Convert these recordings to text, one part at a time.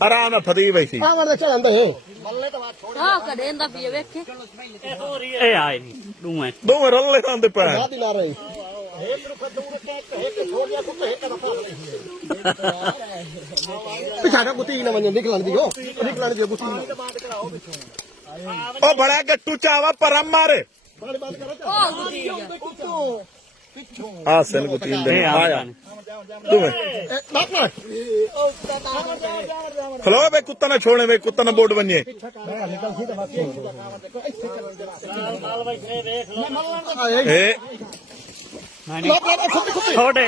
ਆਰਾਮ ਨਾਲ ਫਤਿਹ ਬਈ ਸੀ ਦੋਵੇਂ ਰੱਲੇ ਜਾਂਦੇ ਪੈ ਸਾਡਾ ਕੁੱਤੀ ਨਾ ਮੰਨ ਨਿਕਲਣ ਦੀ ਨਿਕਲਣ ਦੀ ਕੁੱਤੀ ਉਹ ਬੜਾ ਗੱਟੂ ਚਾਵਾ ਪਰਮ ਮਾਰੇ ਆ ਸਨ ਕੁੱਤੀ ਦੇ ਆਇਆ ਦੋਵੇਂ ਖਲੋ ਬੇ ਕੁੱਤਾ ਨਾ ਛੋੜੇ ਬੇ ਕੁੱਤਾ ਨਾ ਬੋਰਡ ਬਣੇ छोटे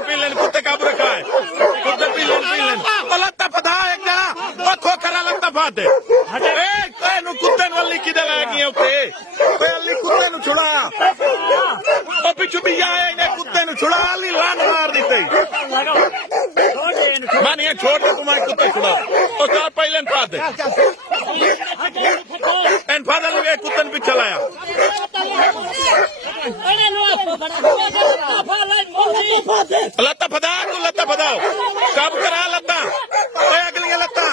पीलन कुत्ते काबू रखा है कुत्ते पीलन लत्ता फदा एक जना खोखरा लत्ता फाते कुत्ते अली कि लगी अली कुत्ते छुड़ा पिछू भी आए कुत्ते छुड़ा अली लान मार दी मानिए छोड़ दे तुम्हारे कुत्ते छुड़ा और चार पहले फाते कुत्ते ने पीछे लाया लत्ता फदाओ तू लत्ता फदाओ कब करा लत्ता अगलियां लत्ता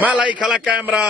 मैं लाई खला कैमरा